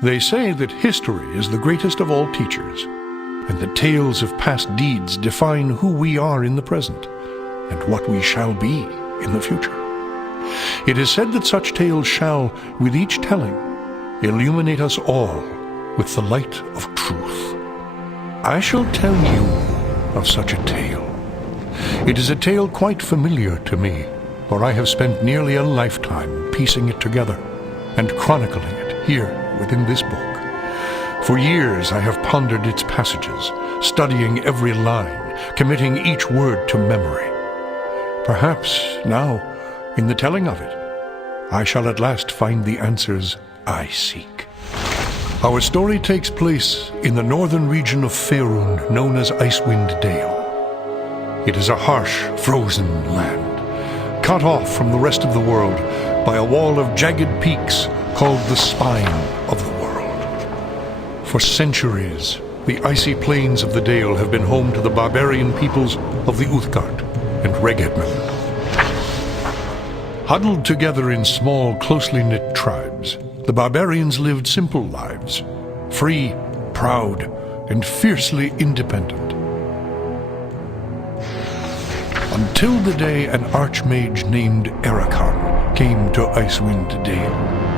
They say that history is the greatest of all teachers, and that tales of past deeds define who we are in the present, and what we shall be in the future. It is said that such tales shall, with each telling, illuminate us all with the light of truth. I shall tell you of such a tale. It is a tale quite familiar to me, for I have spent nearly a lifetime piecing it together and chronicling it here within this book. For years I have pondered its passages, studying every line, committing each word to memory. Perhaps now, in the telling of it, I shall at last find the answers I seek. Our story takes place in the northern region of Faerun, known as Icewind Dale. It is a harsh, frozen land, cut off from the rest of the world by a wall of jagged peaks called the Spine of the World. For centuries, the icy plains of the Dale have been home to the barbarian peoples of the Uthgard and Regedman. Huddled together in small, closely knit tribes, the barbarians lived simple lives, free, proud, and fiercely independent. Until the day an archmage named Erakan came to Icewind Dale.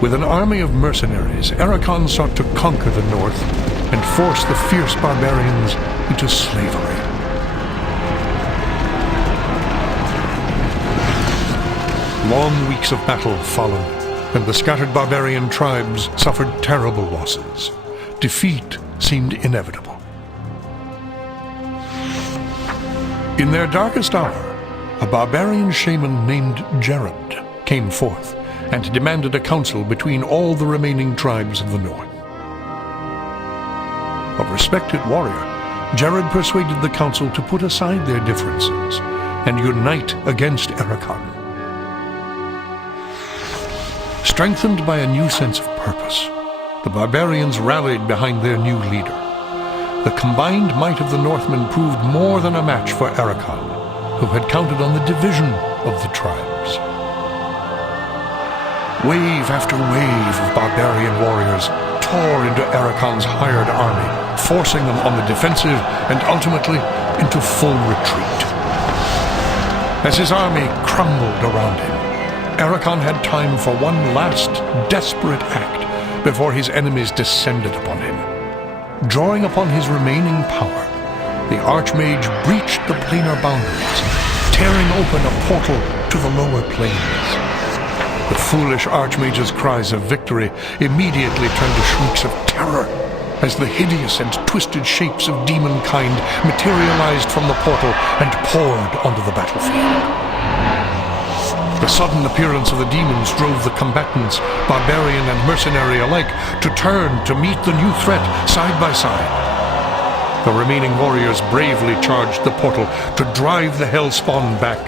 With an army of mercenaries, Erakan sought to conquer the north and force the fierce barbarians into slavery. Long weeks of battle followed, and the scattered barbarian tribes suffered terrible losses. Defeat seemed inevitable. In their darkest hour, a barbarian shaman named Jared came forth and demanded a council between all the remaining tribes of the north. A respected warrior, Jared persuaded the council to put aside their differences and unite against Erakan. Strengthened by a new sense of purpose, the barbarians rallied behind their new leader. The combined might of the Northmen proved more than a match for Erakan, who had counted on the division of the tribes. Wave after wave of barbarian warriors tore into Erakan's hired army, forcing them on the defensive and ultimately into full retreat. As his army crumbled around him, Erakan had time for one last desperate act before his enemies descended upon him. Drawing upon his remaining power, the Archmage breached the planar boundaries, tearing open a portal to the lower planes. The foolish Archmage's cries of victory immediately turned to shrieks of terror as the hideous and twisted shapes of demonkind materialized from the portal and poured onto the battlefield. The sudden appearance of the demons drove the combatants, barbarian and mercenary alike, to turn to meet the new threat side by side. The remaining warriors bravely charged the portal to drive the hellspawn back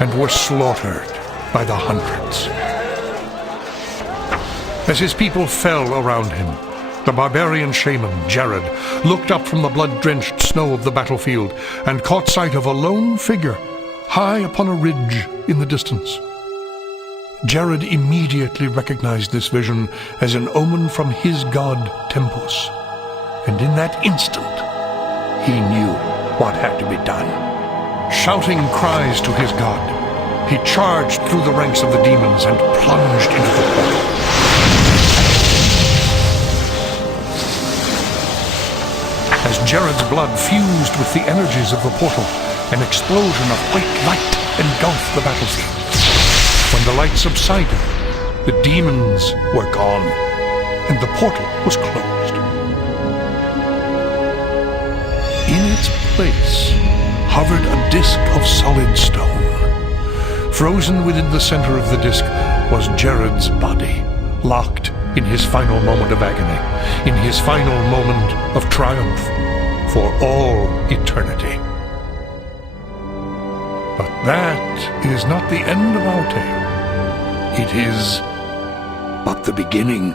and were slaughtered by the hundreds. As his people fell around him, the barbarian shaman, Jared, looked up from the blood-drenched snow of the battlefield and caught sight of a lone figure high upon a ridge in the distance. Jared immediately recognized this vision as an omen from his god Tempus, and in that instant, he knew what had to be done. Shouting cries to his god, he charged through the ranks of the demons and plunged into the portal. As Jared's blood fused with the energies of the portal, an explosion of white light engulfed the battlefield. When the light subsided, the demons were gone, and the portal was closed. In its place hovered a disk of solid stone. Frozen within the center of the disk was Jared's body, locked in his final moment of agony, in his final moment of triumph for all eternity. But that is not the end of our tale. It is but the beginning.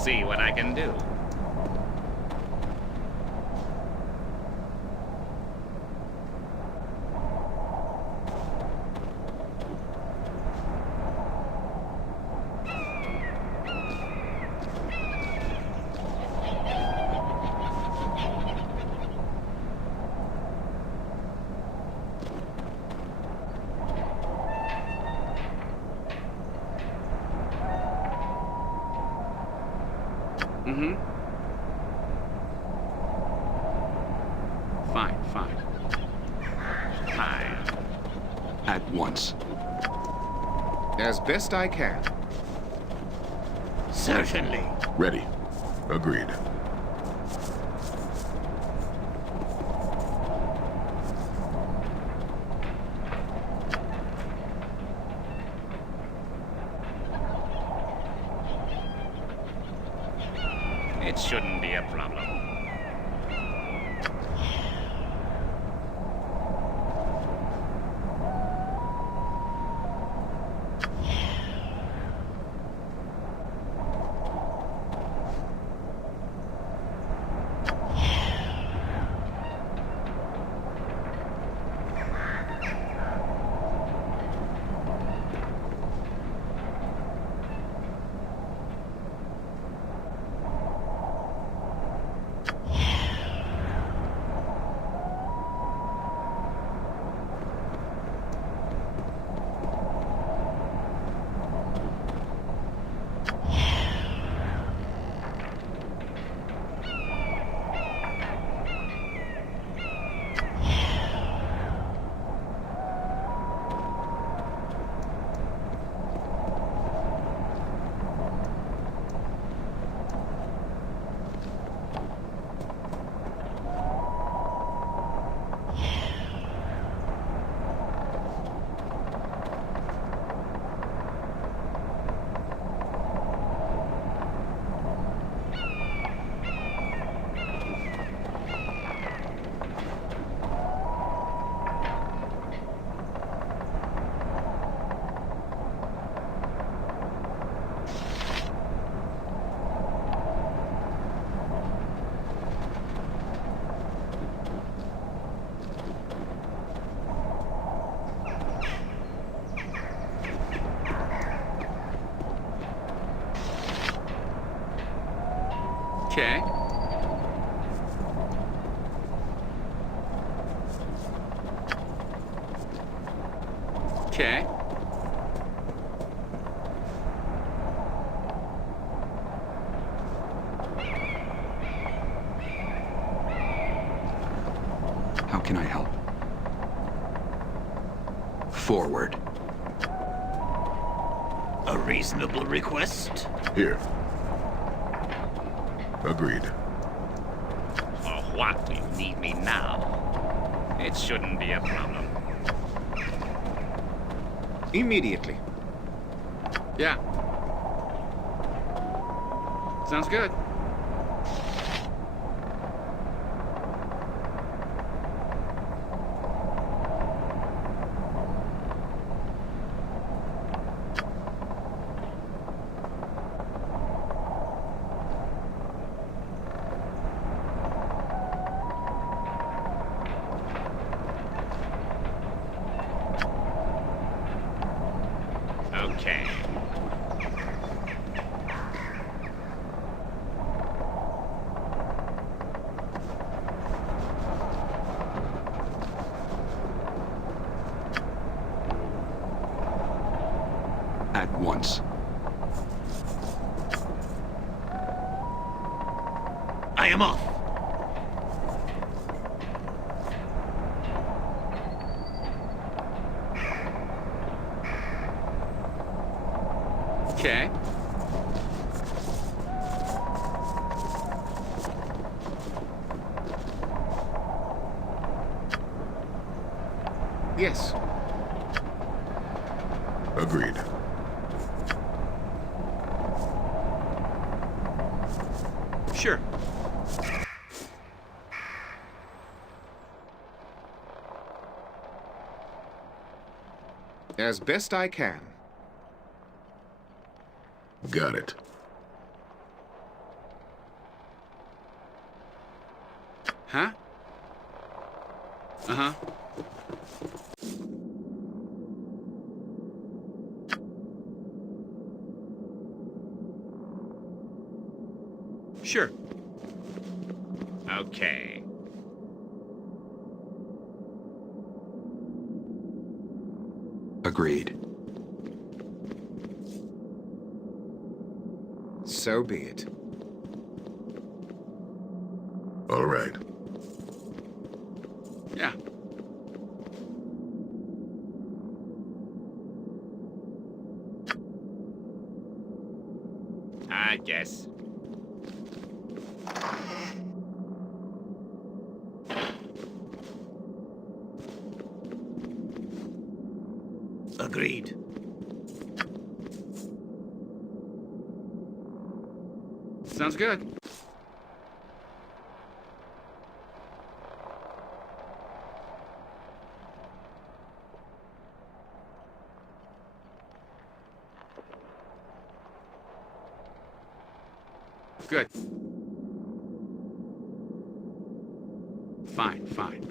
see what I can do. Mm-hmm. Fine. At once. As best I can. Certainly. Ready. Agreed. It shouldn't be a problem. Okay. Okay. How can I help? Forward. A reasonable request? Here. Agreed. For what do you need me now? It shouldn't be a problem. Immediately. Yeah. Sounds good. Okay. At once. I am off. Okay. Yes. Agreed. Sure. As best I can. Got it. Huh? Uh-huh. Sure. Okay. Agreed. So be it. All right. Yeah. I guess. Agreed. Sounds good. Good. Fine, fine.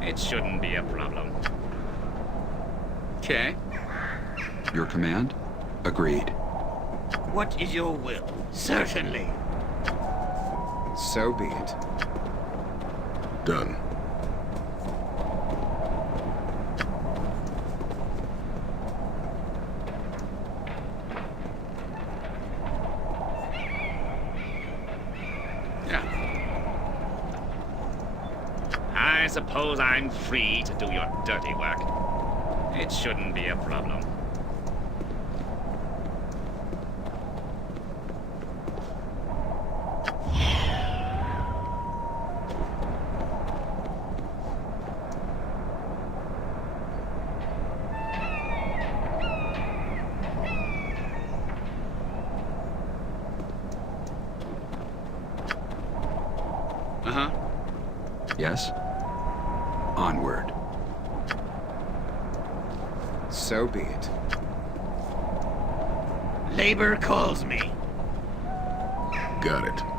It shouldn't be a problem. Okay. Your command? Agreed. What is your will? Certainly. So be it. Done. Yeah. I suppose I'm free to do your dirty work. It shouldn't be a problem. Uh-huh. Yes? Onward. So be it. Labor calls me. Got it.